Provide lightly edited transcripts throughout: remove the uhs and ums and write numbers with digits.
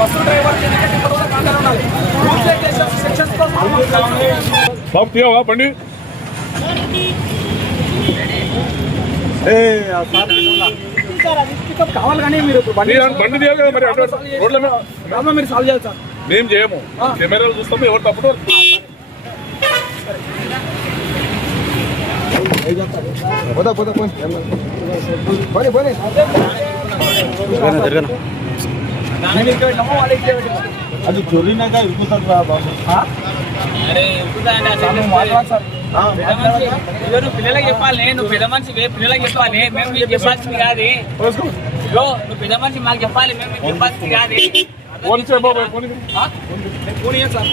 Bus driver బండి కావాలి కానీ మీరు బండి తీయాలి కదా మరి రోడ్ల మీద మీరు సాల్వ్ చేయాలి సార్. మేము చేయము, కెమెరాలు చూస్తాము, ఎవరు తప్పుడు అది చొరినాక ఇరుకుతాడు రా బాబు. పిల్లలకి చెప్పాలి, నువ్వు పెద్ద మనిషి పిల్లలకి చెప్పాలి, మేము మీకు చెప్పాల్సింది కాదు. నువ్వు పెద్ద మనిషి మాకు చెప్పాలి, మేము మీకు చెప్పాల్సింది కాదు. సార్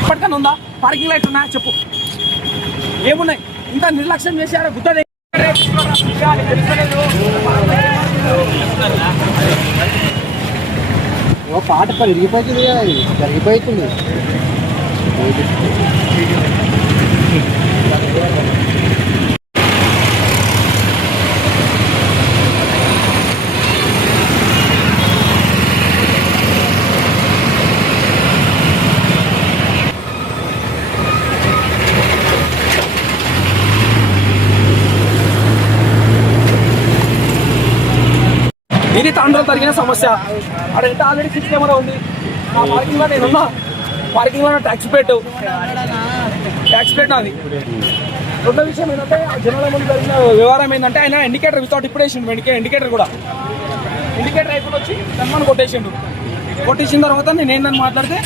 ఇప్పటికన్నా ఉందా? పార్కింగ్ లైట్ ఉన్నాయా చెప్పు, ఏమున్నాయి? ఇంత నిర్లక్ష్యం చేసి ఆడ గుద్ద పాట జరిగిపోతుంది కదా, జరిగిపోతుంది. ఇది తాండ్రం జరిగిన సమస్య. అక్కడ ఎంత ఆల్రెడీ సిటీ కెమెరా ఉంది. ఆ పార్కింగ్ లో నేనున్నా, పార్కింగ్ లో ట్యాక్సీ ప్లేట్ నాది. రెండో విషయం ఏంటంటే జనాల ముందు జరిగిన వ్యవహారం ఏంటంటే ఆయన ఇండికేటర్ వితౌట్ ఇప్పుడు వేసిండు. ఇండికేటర్ కూడా ఇండికేటర్ అయిపోయి వచ్చి సన్మాన్ కొట్టేసిన తర్వాత నేను ఏందని మాట్లాడితే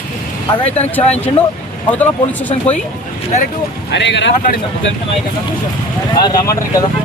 అగైతానికి చలాయించిండు. అవతల పోలీస్ స్టేషన్కి పోయి డైరెక్ట్ మాట్లాడింది. రమ్మంటారు కదా.